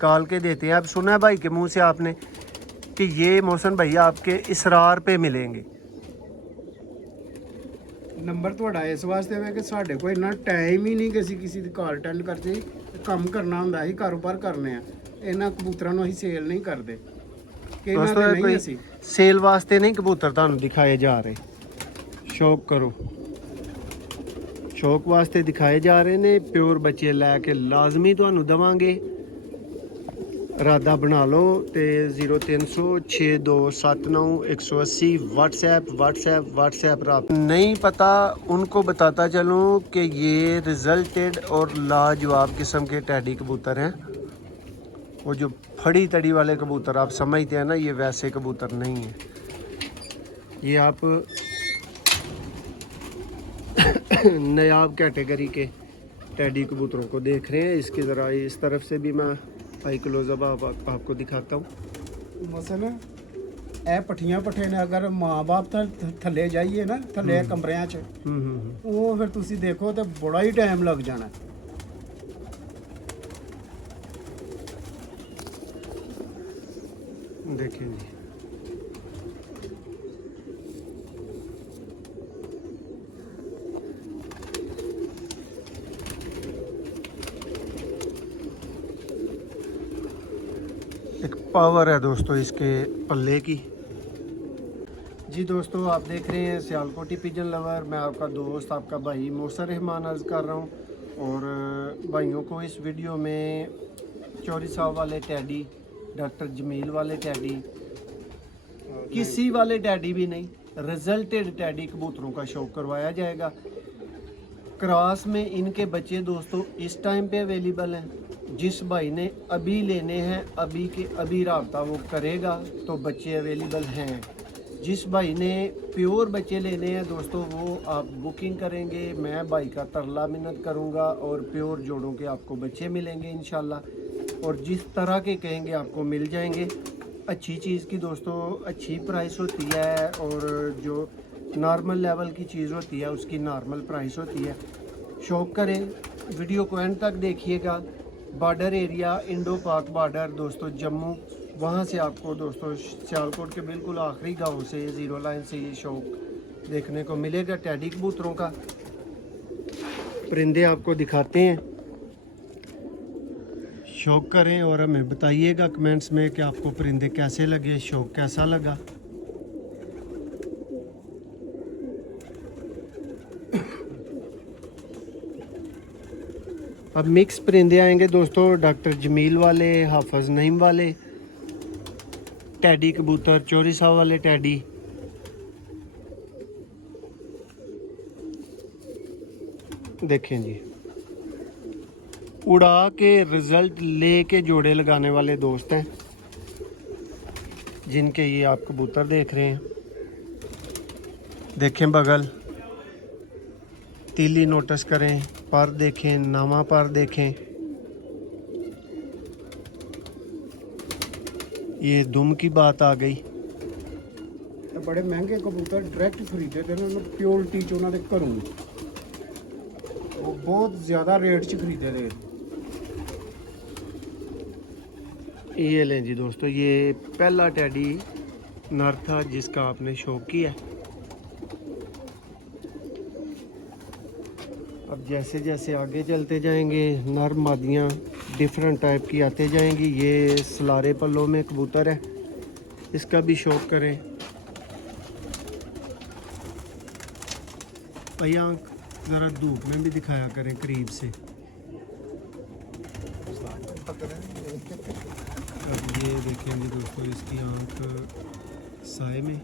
निकाल के देते हैं। अब सुना है भाई के मुंह से आपने कि ये मोहसन भैया आपके इसरार पे मिलेंगे। ਨੰਬਰ ਤੁਹਾਡਾ ਇਸ ਵਾਸਤੇ ਵੇ ਕਿ ਸਾਡੇ ਕੋਲ ਇੰਨਾ ਟਾਈਮ ਹੀ ਨਹੀਂ ਕਿ ਅਸੀਂ ਕਿਸੇ ਦੀ ਕਾਲ ਅਟੈਂਡ ਕਰਦੇ। ਕੰਮ ਕਰਨਾ ਹੁੰਦਾ, ਅਸੀਂ ਕਾਰੋਬਾਰ ਕਰਨੇ ਆ। ਇਹਨਾਂ ਕਬੂਤਰਾਂ ਨੂੰ ਅਸੀਂ ਸੇਲ ਨਹੀਂ ਕਰਦੇ ਕਿ ਇਹਨਾਂ दोस्तों ਤੇ कोई ਨਹੀਂ ਅਸੀਂ सेल वास्ते नहीं कबूतर ਤੁਹਾਨੂੰ दिखाए जा रहे, शौक करो, शौक वास्ते दिखाए जा रहे ने। प्योर बच्चे लैके लाजमी ਤੁਹਾਨੂੰ ਦਵਾਂਗੇ। इरादा बना लो तो 0300 6279 180 व्हाट्सएप रहा। नहीं पता उनको बताता चलूँ कि ये रिजल्टेड और लाजवाब किस्म के टैडी कबूतर हैं। वो जो फड़ी तड़ी वाले कबूतर आप समझते हैं ना, ये वैसे कबूतर नहीं है। ये आप नायाब कैटेगरी के टैडी कबूतरों को देख रहे हैं। इसकी ज़रा इस तरफ से भी मैं भाई क्लोजअप आपको दिखाता हूँ। ਮਸਲ ਇਹ ਪੱਠੀਆਂ ਪੱਠੇ ਨੇ, ਅਗਰ ਮਾਂ-ਬਾਪ ਥੱਲੇ ਜਾਈਏ ਨਾ, ਥੱਲੇ ਕਮਰਿਆਂ 'ਚ, ਉਹ ਫਿਰ ਤੁਸੀਂ ਦੇਖੋ ਤੇ ਬੜਾ ਹੀ ਟਾਈਮ ਲੱਗ ਜਾਣਾ। देखें जी, एक पावर है दोस्तों इसके पल्ले की। जी दोस्तों, आप देख रहे हैं सियालकोटी पिजन लवर। मैं आपका दोस्त, आपका भाई मोहसन रहमान अर्ज़ कर रहा हूँ। और भाइयों को इस वीडियो में चौरी साहब वाले टैडी, डॉक्टर जमील वाले टैडी, किसी वाले टैडी भी नहीं, रिजल्टेड टैडी कबूतरों का शौक करवाया जाएगा। क्रॉस में इनके बच्चे दोस्तों इस टाइम पे अवेलेबल हैं। जिस भाई ने अभी लेने हैं, अभी के अभी राब्ता वो करेगा तो बच्चे अवेलेबल हैं। जिस भाई ने प्योर बच्चे लेने हैं दोस्तों, वो आप बुकिंग करेंगे। मैं भाई का तरला मिन्नत करूँगा और प्योर जोड़ों के आपको बच्चे मिलेंगे इंशाल्लाह। और जिस तरह के कहेंगे आपको मिल जाएंगे। अच्छी चीज़ की दोस्तों अच्छी प्राइस होती है, और जो नॉर्मल लेवल की चीज़ होती है उसकी नॉर्मल प्राइस होती है। शौक करें, वीडियो को एंड तक देखिएगा। बॉर्डर एरिया, इंडो पाक बॉर्डर दोस्तों, जम्मू, वहाँ से आपको दोस्तों सियालकोट के बिल्कुल आखिरी गांव से, ज़ीरो लाइन से ये शौक देखने को मिलेगा टैडी कबूतरों का। परिंदे आपको दिखाते हैं, शौक करें और हमें बताइएगा कमेंट्स में कि आपको परिंदे कैसे लगे, शौक कैसा लगा। अब मिक्स परिंदे आएंगे दोस्तों, डॉक्टर जमील वाले, हाफिज नईम वाले टैडी कबूतर, चौरी साहब वाले टैडी। देखें जी, उड़ा के रिजल्ट लेके जोड़े लगाने वाले दोस्त हैं जिनके ये आप कबूतर देख रहे हैं। देखें बगल, तीली नोटिस करें, पर देखें, नामा पर देखें। ये दुम की बात आ गई। ਤੇ ਬੜੇ ਮਹਿੰਗੇ ਕਬੂਤਰ ਡਾਇਰੈਕਟ ਖਰੀਦੇ ਤੇ ਉਹਨਾਂ ਨੂੰ ਪਿਓਰਿਟੀ 'ਚ ਉਹਨਾਂ ਦੇ ਘਰੋਂ, ਉਹ ਬਹੁਤ ਜ਼ਿਆਦਾ ਰੇਟ 'ਚ ਖਰੀਦੇ ਦੇ। ये लें जी दोस्तों, ये पहला टैडी नर था जिसका आपने शौक किया। अब जैसे जैसे आगे चलते जाएंगे, नर मादियाँ डिफरेंट टाइप की आते जाएंगी। ये सलारे पल्लों में कबूतर है, इसका भी शौक करें। भैया ज़रा धूप में भी दिखाया करें करीब से। अब ये देखेंगे दोस्तों इसकी आंख साए में।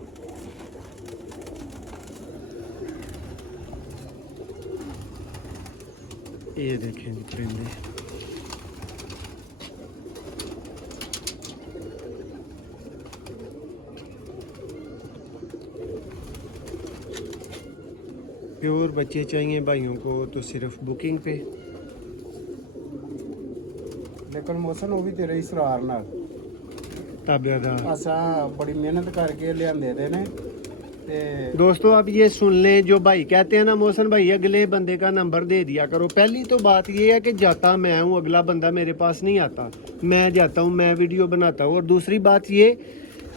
ये देखें जी परिंदे, प्योर बच्चे चाहिए भाइयों को तो सिर्फ बुकिंग पे। ਲੇਕਿਨ ਮੌਸਮ ਉਹ ਵੀ ਤੇਰੇ ਇਸਰਾਰ ਨਾਲ ताबेदार ਅਸਾਂ ਬੜੀ ਮਿਹਨਤ ਕਰਕੇ ਲਿਆਂਦੇ ਦੇ ਨੇ। ਤੇ दोस्तों आप ये सुन लें, जो भाई कहते हैं ना मोहसन भाई अगले बंदे का नंबर दे दिया करो। पहली तो बात ये है कि जाता मैं हूँ, अगला बंदा मेरे पास नहीं आता, मैं जाता हूँ, मैं वीडियो बनाता हूँ। और दूसरी बात ये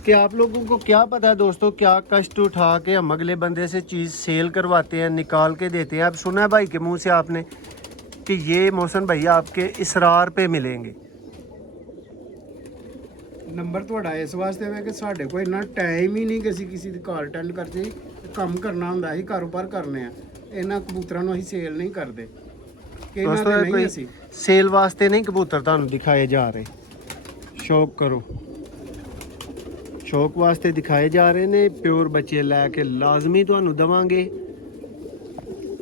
कि आप लोगों को क्या पता है दोस्तों, क्या कष्ट उठा के हम अगले बंदे से चीज़ सेल करवाते हैं, निकाल के देते हैं। अब सुना है भाई के मुँह से आपने कि ये मोहसन भैया आपके इसरार पे मिलेंगे। ਨੰਬਰ ਤੁਹਾਡਾ ਇਸ ਵਾਸਤੇ ਵੇ ਕਿ ਸਾਡੇ ਕੋਲ ਇੰਨਾ ਟਾਈਮ ਹੀ ਨਹੀਂ ਕਿ ਅਸੀਂ ਕਿਸੇ ਦੀ ਕਾਲ ਅਟੈਂਡ ਕਰ ਜਾਈਏ। ਕੰਮ ਕਰਨਾ ਹੁੰਦਾ, ਅਸੀਂ ਕਾਰੋਬਾਰ ਕਰਨੇ ਆ। ਇਹਨਾਂ ਕਬੂਤਰਾਂ ਨੂੰ ਅਸੀਂ ਸੇਲ ਨਹੀਂ ਕਰਦੇ ਕਿ ਇਹਨਾਂ दोस्तों ਦੇ कोई ਨਹੀਂ ਅਸੀਂ सेल वास्ते नहीं कबूतर ਤੁਹਾਨੂੰ दिखाए जा रहे, शौक करो, शौक वास्ते दिखाए जा रहे ने। प्योर बच्चे लैके लाजमी ਤੁਹਾਨੂੰ ਦਵਾਂਗੇ।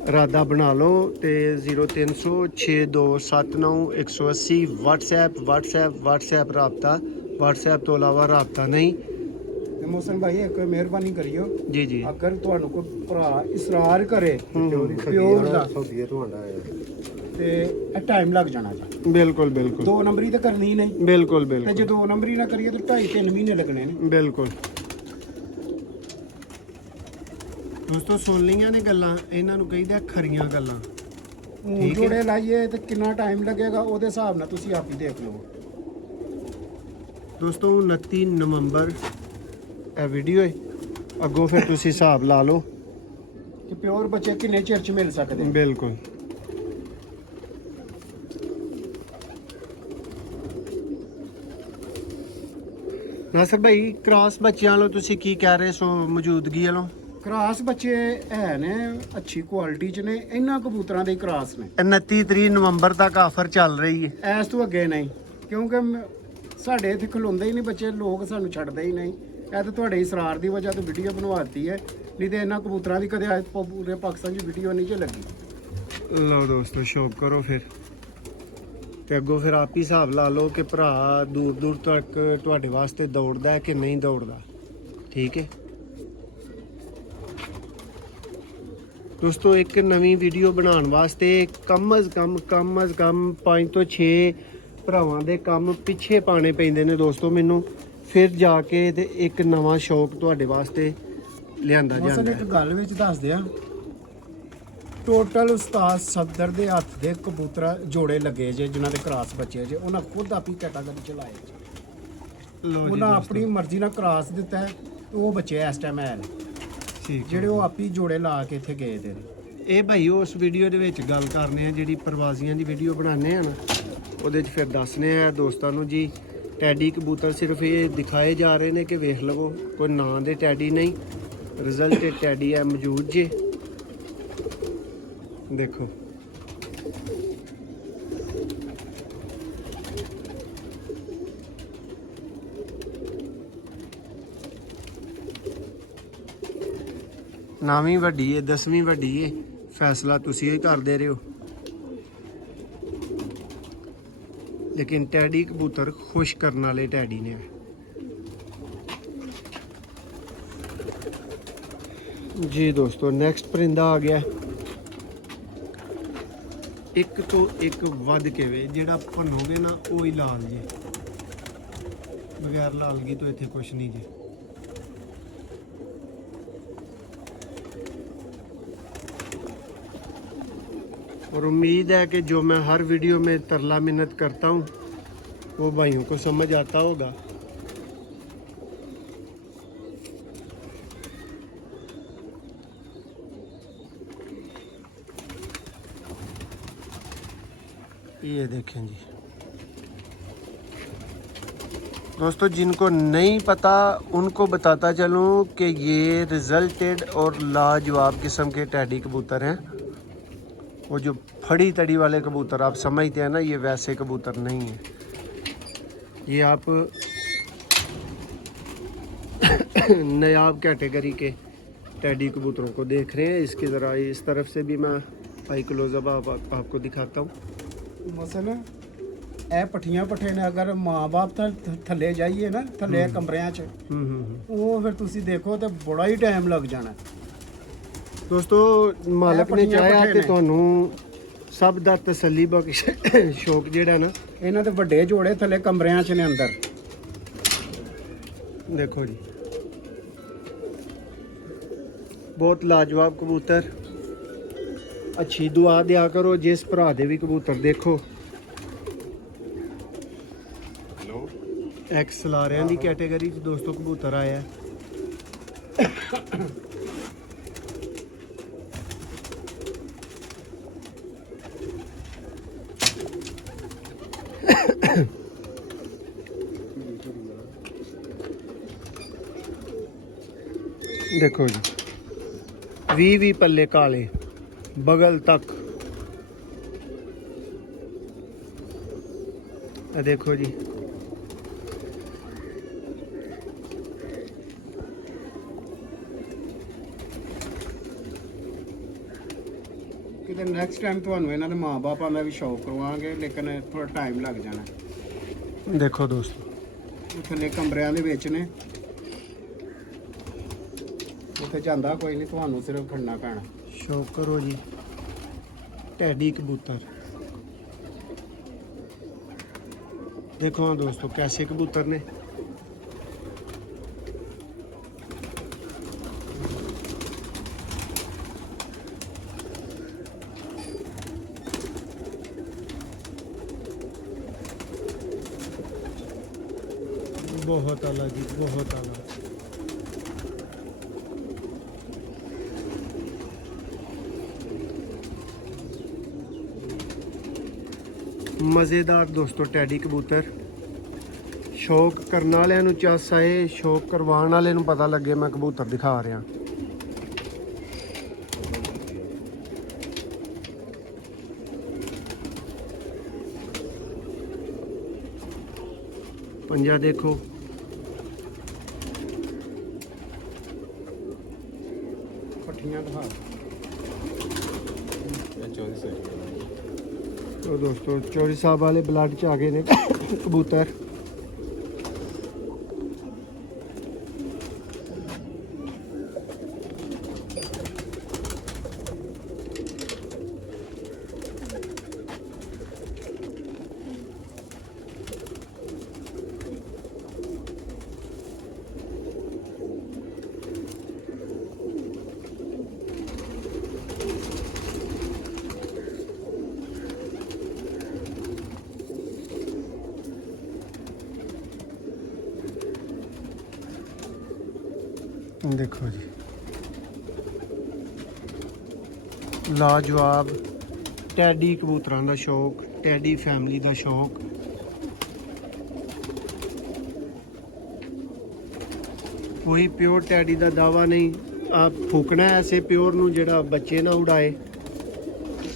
ਇਰਾਦਾ ਬਣਾ ਲਓ ਤੇ 0300 6279 180 WhatsApp ਰਾਬਤਾ। WhatsApp ਤੋਂ ਇਲਾਵਾ ਰਾਬਤਾ ਨਹੀਂ। ਤੇ ਮੋਹਸਨ ਭਾਈ ਇੱਕ ਮਿਹਰਬਾਨੀ ਕਰਿਓ, ਜੀ ਜੀ ਅਗਰ ਤੁਹਾਨੂੰ ਕੋਈ ਭਰਾ ਇਸਰਾਰ ਕਰੇ ਪਿਓਰ ਦਾ ਤੇ ਇਹ ਟਾਈਮ ਲੱਗ ਜਾਣਾ ਜੀ। ਬਿਲਕੁਲ ਬਿਲकुल ਦੋ ਨੰਬਰੀ ਤਾਂ ਕਰਨੀ ਨਹੀਂ। ਬਿਲकुल ਤੇ ਬਿਲकुल ਜੇ ਦੋ ਨੰਬਰੀ ਨਾ ਕਰੀਏ ਤਾਂ 2.5-3 ਮਹੀਨੇ ਲੱਗਣੇ ਨੇ। ਬਿਲकुल ਦੋਸਤੋ ਸੁਣ ਲਈਆਂ ਨੇ ਗੱਲਾਂ, ਇਹਨਾਂ ਨੂੰ ਕਹੀਦਾ ਖਰੀਆਂ ਗੱਲਾਂ। ਹੁਣ ਠੀਕ ਹੈ। ਜੋੜੇ ਲਾਈਏ ਤੇ ਕਿੰਨਾ ਟਾਈਮ ਲੱਗੇਗਾ ਉਹਦੇ ਹਿਸਾਬ ਨਾਲ ਤੁਸੀਂ ਆਪ ਹੀ ਦੇਖ ਲਓ। ਦੋਸਤੋ 29 ਨਵੰਬਰ ਇਹ ਵੀਡੀਓ ਹੈ, ਅੱਗੋਂ ਫਿਰ ਤੁਸੀਂ ਹਿਸਾਬ ਲਾ ਲਓ। ਕਿ ਪਿਓਰ ਬੱਚੇ ਕਿੰਨੇ ਚਿਰ ਚ ਮਿਲ ਸਕਦੇ ਨੇ। ਬਿਲਕੁਲ ਨਾਸਰ ਭਾਈ ਕ੍ਰਾਸ ਬੱਚਿਆਂ ਨੂੰ ਤੁਸੀਂ ਕੀ ਕਹਿ ਰਹੇ ਸੋ ਮੌਜੂਦਗੀ ਵੱਲੋਂ? ਕ੍ਰਾਸ ਬੱਚੇ ਹੈ ਨੇ, ਅੱਛੀ ਕੁਆਲਿਟੀ ਚ ਨੇ। ਇਹਨਾਂ ਕਬੂਤਰਾਂ ਦੇ ਕ੍ਰਾਸ ਨੇ। 29 ਤਰੀਕ ਨਵੰਬਰ ਤੱਕ ਆਫਰ ਚੱਲ ਰਹੀ ਹੈ। ਐਸ ਤੋਂ ਅੱਗੇ ਨਹੀਂ, ਕਿਉਂਕਿ ਸਾਡੇ ਇੱਥੇ ਖਲੋਂਦੇ ਹੀ ਨਹੀਂ ਬੱਚੇ, ਲੋਕ ਸਾਨੂੰ ਛੱਡਦੇ ਹੀ ਨਹੀਂ। ਇਹ ਤਾਂ ਤੁਹਾਡੇ ਇਸਰਾਰ ਦੀ ਵਜ੍ਹਾ ਤੋਂ ਵੀਡੀਓ ਬਣਵਾਤੀ ਹੈ, ਨਹੀਂ ਤੇ ਇਹਨਾਂ ਕਬੂਤਰਾਂ ਦੀ ਕਦੇ ਪੂਰੇ ਪਾਕਿਸਤਾਨ 'ਚ ਵੀਡੀਓ ਨਹੀਂ ਜੇ ਲੱਗੀ। ਲਓ ਦੋਸਤੋ ਸ਼ੌਕ ਕਰੋ ਫਿਰ, ਤੇ ਅੱਗੋਂ ਫਿਰ ਆਪ ਹੀ ਹਿਸਾਬ ਲਾ ਲਓ ਕਿ ਭਰਾ ਦੂਰ ਦੂਰ ਤੱਕ ਤੁਹਾਡੇ ਵਾਸਤੇ ਦੌੜਦਾ ਹੈ ਕਿ ਨਹੀਂ ਦੌੜਦਾ। ਠੀਕ ਹੈ ਦੋਸਤੋ, ਇੱਕ ਨਵੀਂ ਵੀਡੀਓ ਬਣਾਉਣ ਵਾਸਤੇ ਕਮ ਅਜ਼ ਕਮ 5 ਤੋਂ 6 ਭਰਾਵਾਂ ਦੇ ਕੰਮ ਪਿੱਛੇ ਪਾਣੇ ਪੈਂਦੇ ਨੇ ਦੋਸਤੋ ਮੈਨੂੰ, ਫਿਰ ਜਾ ਕੇ ਤੇ ਇੱਕ ਨਵਾਂ ਸ਼ੌਕ ਤੁਹਾਡੇ ਵਾਸਤੇ ਲਿਆਂਦਾ ਮਸਲ ਜਾਂਦਾ ਇੱਕ ਹੈ। ਗੱਲ ਵਿੱਚ ਦੱਸ ਦਿਆਂ, ਟੋਟਲ ਉਸਤਾਦ ਸਦਰ ਦੇ ਹੱਥ ਦੇ ਕਬੂਤਰ ਜੋੜੇ ਲੱਗੇ ਜੇ, ਜਿਨ੍ਹਾਂ ਦੇ ਕ੍ਰਾਸ ਬੱਚੇ ਜੇ, ਉਹਨਾਂ ਖੁਦ ਆਪਣੀ ਕੈਟਾਗਰੀ ਚਲਾਏ ਜੇ। ਲਓ ਜੀ ਉਹਨਾਂ ਦੋਸਤੋ, ਆਪਣੀ ਮਰਜ਼ੀ ਨਾਲ ਕ੍ਰਾਸ ਦਿੱਤਾ ਹੈ, ਉਹ ਬੱਚੇ ਇਸ ਟਾਈਮ ਹੈ ਨੇ ਠੀਕ ਹੈ। ਜਿਹੜੇ ਉਹ ਆਪੀ ਜੋੜੇ ਲਾ ਕੇ ਇੱਥੇ ਗਏ ਦੇ ਨੇ। ਇਹ ਭਾਈ ਉਸ ਵੀਡੀਓ ਦੇ ਵਿੱਚ ਗੱਲ ਕਰਨੇ ਆ ਜਿਹੜੀ ਪ੍ਰਵਾਸੀਆਂ ਦੀ ਵੀਡੀਓ ਬਣਾਉਂਦੇ ਆ ਨਾ, ਉਹਦੇ 'ਚ ਫਿਰ ਦੱਸਨੇ ਆ ਦੋਸਤਾਂ ਨੂੰ ਜੀ ਟੈਡੀ ਕਬੂਤਰ ਸਿਰਫ ਇਹ ਦਿਖਾਏ ਜਾ ਰਹੇ ਨੇ ਕਿ ਵੇਖ ਲਵੋ, ਕੋਈ ਨਾਂ ਦੇ ਟੈਡੀ ਨਹੀਂ, ਰਿਜ਼ਲਟ ਟੈਡੀ ਹੈ ਮੌਜੂਦ ਜੇ। ਦੇਖੋ ਨਾਵੀਂ ਵੱਡੀ ਹੈ, 10ਵੀਂ ਵੱਡੀ ਹੈ, ਫੈਸਲਾ ਤੁਸੀਂ ਹੀ ਕਰਦੇ ਰਹੋ। ਲੇਕਿਨ ਟੈਡੀ ਕਬੂਤਰ ਖੁਸ਼ ਕਰਨ ਵਾਲੇ ਟੈਡੀ ਨੇ। ਜੀ ਦੋਸਤੋ ਨੈਕਸਟ ਪਰਿੰਦਾ ਆ ਗਿਆ, ਇੱਕ ਤੋਂ ਇੱਕ ਵੱਧ ਕੇ ਵੇ, ਜਿਹੜਾ ਭੰਨੋਗੇ ਨਾ ਉਹ ਹੀ ਲਾਲ ਜੇ, ਬਗੈਰ ਲਾਲਗੀ ਤੋਂ ਇੱਥੇ ਕੁਛ ਨਹੀਂ ਜੇ। और उम्मीद है कि जो मैं हर वीडियो में तरला मिन्नत करता हूँ वो भाइयों को समझ आता होगा। ये देखें जी दोस्तों, जिनको नहीं पता उनको बताता चलूँ कि ये रिजल्टेड और लाजवाब किस्म के टैडी कबूतर हैं। वो जो फड़ी तड़ी वाले कबूतर आप समझते हैं ना, ये वैसे कबूतर नहीं है। ये आप नायाब कैटेगरी के टैडी कबूतरों को देख रहे हैं। इसकी ज़रा इस तरफ से भी मैं भाई क्लोजअप आपको दिखाता हूँ। ਮਸਲ ਇਹ ਪੱਠੀਆਂ ਪੱਠੇ ਨੇ, ਅਗਰ ਮਾਂ-ਬਾਪ ਤਾਂ ਥੱਲੇ ਜਾਈਏ ਨਾ, ਥੱਲੇ ਕਮਰਿਆਂ 'ਚ, ਉਹ ਫਿਰ ਤੁਸੀਂ ਦੇਖੋ ਤੇ ਬੜਾ ਹੀ ਟਾਈਮ ਲੱਗ ਜਾਣਾ। ਦੋਸਤੋ ਮਾਲਕ ਨੇ ਚਾਹਿਆ ਤੇ ਤੁਹਾਨੂੰ ਸਭ ਦਾ ਤਸੱਲੀ ਬਖਸ਼ ਸ਼ੌਕ ਜਿਹੜਾ ਨਾ, ਇਹਨਾਂ ਦੇ ਵੱਡੇ ਜੋੜੇ ਥੱਲੇ ਕਮਰਿਆਂ 'ਚ ਨੇ ਅੰਦਰ। ਦੇਖੋ ਜੀ बहुत लाजवाब कबूतर। अच्छी दुआ दिया करो जिस भरा दे भी कबूतर देखो। एक सलारियां दी कैटेगरी च दोस्तों कबूतर आया है। देखो जी 20 पल्ले काले बगल तक। देखो जी ਕਿਤੇ ਨੈਕਸਟ ਟਾਈਮ ਤੁਹਾਨੂੰ ਇਹਨਾਂ ਦੇ ਮਾਂ-ਬਾਪਾਂ ਦਾ ਵੀ ਸ਼ੌਕ ਕਰਵਾਵਾਂਗੇ, ਲੇਕਿਨ ਥੋੜਾ ਟਾਈਮ ਲੱਗ ਜਾਣਾ। देखो दोस्तों ਉਹ ਥੱਲੇ ਕਮਰਿਆਂ ਦੇ ਵਿੱਚ ਨੇ, ਉੱਥੇ ਜਾਂਦਾ ਕੋਈ ਨਹੀਂ, ਤੁਹਾਨੂੰ ਸਿਰਫ ਖੜਨਾ ਪੈਣਾ। शौक करो जी टैडी कबूतर। देखो हाँ दोस्तों कैसे कबूतर ने। बहुत आला जी बहुत आला। मज़ेदार दोस्तों टैडी कबूतर। शौक करने वाले नूं चस आए, शौक करवाने वाले नूं पता लगे मैं कबूतर दिखा रहा। पंजा देखो ਪੱਠੀਆਂ ਦਿਖਾ। तो दोस्तों चौधरी साहब वाले ब्लड च आ गए ने कबूतर। देखो जी लाजवाब टैडी कबूतरां दा शौक, टैडी फैमिली दा शौक। कोई प्योर टैडी दा दावा नहीं, आप फूकना है ऐसे प्योर नूं जेड़ा बच्चे ना उड़ाए।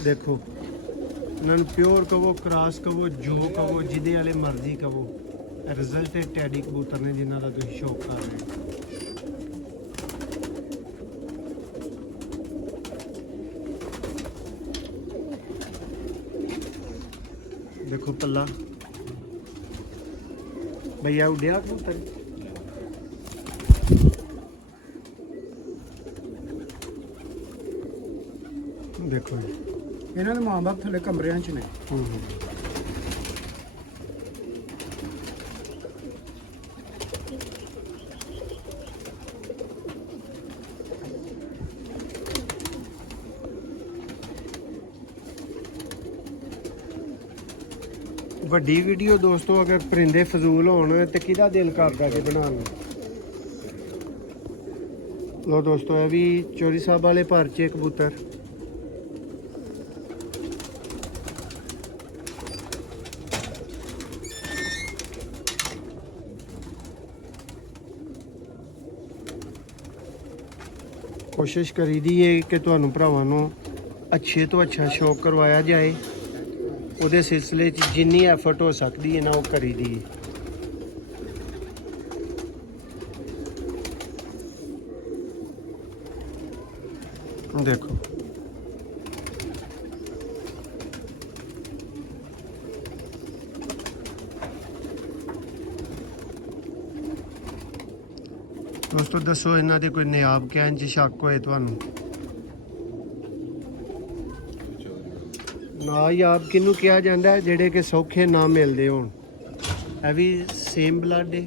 देखो इन्हां नूं प्योर कवो, क्रॉस कवो, जो कवो, जिदे वाले मर्जी कवो, रिजल्ट है टैडी कबूतर ने जिन्हां दा तुसीं शौक कर रहे हो। देखो पल्ला भैया उड़िया कबूतर। देखो जी ਇਹਨਾਂ ਦੇ ਮਾਂ-ਬਾਪ ਥੱਲੇ ਕਮਰਿਆਂ 'ਚ ਨੇ। ਵੱਡੀ ਵੀਡੀਓ ਦੋਸਤੋ ਅਗਰ ਪਰਿੰਦੇ ਫਜ਼ੂਲ ਹੋਣ ਤੇ ਕਿਹਦਾ ਦਿਲ ਕਰਦਾ ਕਿ ਬਣਾਉਣ ਨੂੰ। ਲੋ ਦੋਸਤੋ ਇਹ ਵੀ ਚੌਧਰੀ ਸਾਹਿਬ ਵਾਲੇ ਪਰਚੇ ਕਬੂਤਰ। ਕੋਸ਼ਿਸ਼ ਕਰੀਦੀ ਹੈ ਕਿ ਤੁਹਾਨੂੰ ਭਰਾਵਾਂ ਨੂੰ ਅੱਛੇ ਤੋਂ ਅੱਛਾ ਸ਼ੌਕ ਕਰਵਾਇਆ ਜਾਏ। ਉਹਦੇ ਸਿਲਸਿਲੇ 'ਚ ਜਿੰਨੀ ਐਫਰਟ ਹੋ ਸਕਦੀ ਹੈ ਨਾ ਉਹ ਕਰੀਦੀ ਹੈ। देखो दोस्तों दसो इन्हां दे कोई नियाब कहन च शक होए तुहानू। नायाब किनू किया जाता है जेड़े कि सौखे ना मिलते होण। ਇਹ भी सेम ब्लड है।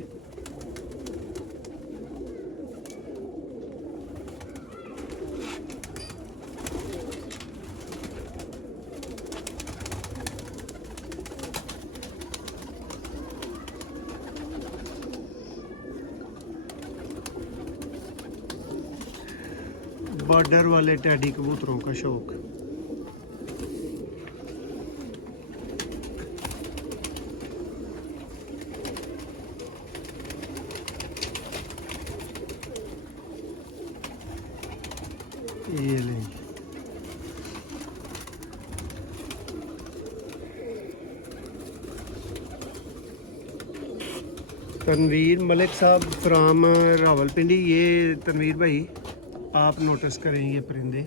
बॉर्डर वाले टैडी कबूतरों का शौक। ये ले तनवीर मलिक साहब फ्राम रावलपिंडी। ये तनवीर भाई आप नोटिस करें ये परिंदे,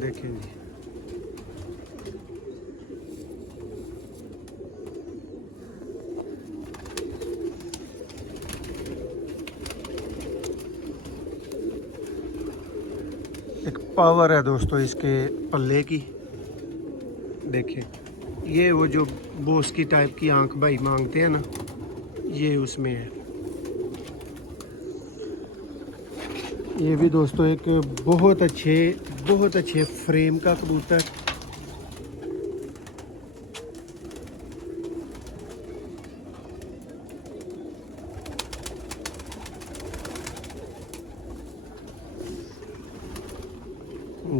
देखें जी। एक पावर है दोस्तों इसके पल्ले की, देखें। ये वो जो बोस की टाइप की आंख भाई मांगते हैं ना, ये उसमें है। ये भी दोस्तों एक बहुत अच्छे फ्रेम का कबूतर।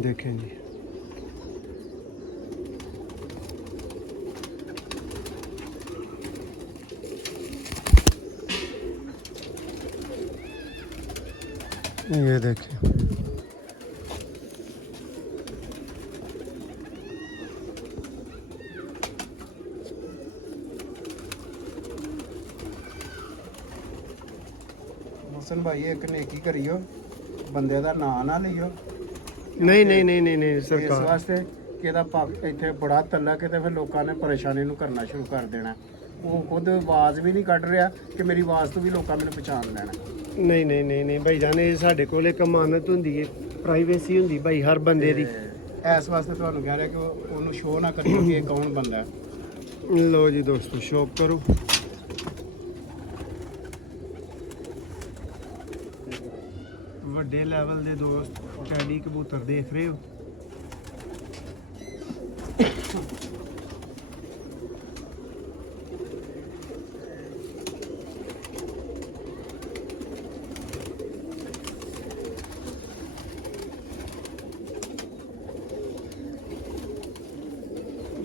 देखें जी, ये देखिए। मोहसन भाई एक नेकी करियो, ਬੰਦੇ ਦਾ ਨਾਂ ਨਾ ਲਿਓ। नहीं ਇਸ सरकार। ਵਾਸਤੇ ਕਿ ਇਹਦਾ ਇੱਥੇ ਬੜਾ ਤੱਲਾ ਕਿਤੇ ਫਿਰ ਲੋਕਾਂ ਨੇ ਪਰੇਸ਼ਾਨੀ ਨੂੰ ਕਰਨਾ ਸ਼ੁਰੂ ਕਰ ਦੇਣਾ। ਉਹ ਖੁਦ ਆਵਾਜ਼ ਵੀ ਨਹੀਂ ਕੱਢ ਰਿਹਾ ਕਿ ਮੇਰੀ ਆਵਾਜ਼ ਤੋਂ ਵੀ ਲੋਕਾਂ ਮੈਨੂੰ ਪਛਾਣ ਲੈਣਾ। नहीं भाई जान, ये साढ़े कोल एक अमानत हुंदी है, प्राइवेसी हुंदी भाई हर बंदे दी। ਇਸ ਵਾਸਤੇ ਤੁਹਾਨੂੰ ਕਹਿ ਰਿਹਾ ਕਿ ਉਹਨੂੰ ਸ਼ੋਅ ਨਾ ਕਰਿਓ ਕਿ ਇਹ ਕੌਣ ਬੰਦਾ ਹੈ। लो जी दोस्तों, शौक करो। ਵੱਡੇ ਲੈਵਲ ਦੇ ਦੋਸਤ ਟੈਡੀ ਕਬੂਤਰ ਦੇਖ ਰਹੇ ਹੋ।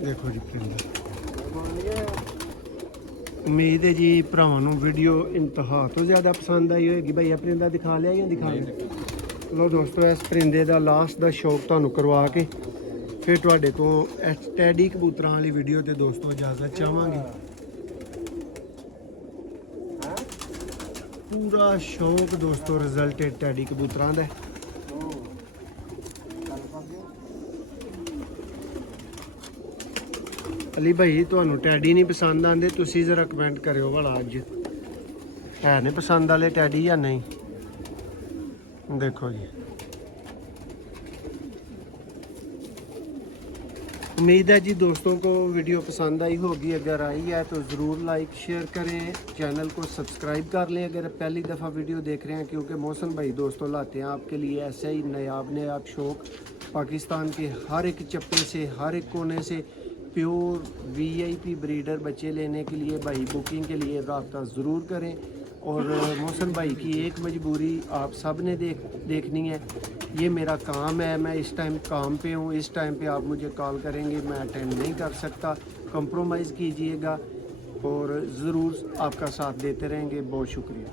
ਦੇਖੋ ਜੀ ਪਰਿੰਦਾ। उम्मीद है जी भरावां नूं वीडियो इंतहा तो ज़्यादा पसंद आई होगी। भाई अपने दा दिखा लिया या दिखा लिया? लो दोस्तों, इस परिंदे दा लास्ट दा शौक तुहानूं करवा के फिर तुहाडे तो टैडी कबूतरां वाली वीडियो ते दोस्तों इजाज़त चाहांगे। पूरा शौक दोस्तों रिजल्ट है टैडी कबूतरां दा। अली भाई ਤੁਹਾਨੂੰ ਟੈਡੀ ਨਹੀਂ ਪਸੰਦ ਆਂਦੇ, ਤੁਸੀਂ ਜ਼ਰਾ ਕਮੈਂਟ ਕਰਿਓ ਭਲਾ ਅੱਜ ਹੈ ਨੇ ਪਸੰਦ ਵਾਲੇ ਟੈਡੀ ਜਾਂ ਨਹੀਂ। देखो जी, उम्मीद है जी दोस्तों को वीडियो पसंद आई होगी। अगर आई है तो ज़रूर लाइक शेयर करें, चैनल को सब्सक्राइब कर लें अगर पहली दफ़ा वीडियो देख रहे हैं, क्योंकि मौसम भाई दोस्तों लाते हैं आपके लिए ऐसे ही नायाब शौक। पाकिस्तान के हर एक चप्पे से, हर एक कोने से प्योर VIP ब्रीडर बच्चे लेने के लिए भाई बुकिंग के लिए रब्ता ज़रूर करें। और मौसम भाई की एक मजबूरी आप सब ने देखनी है, ये मेरा काम है, मैं इस टाइम काम पे हूँ, इस टाइम पे आप मुझे कॉल करेंगे मैं अटेंड नहीं कर सकता, कंप्रोमाइज़ कीजिएगा और ज़रूर आपका साथ देते रहेंगे। बहुत शुक्रिया।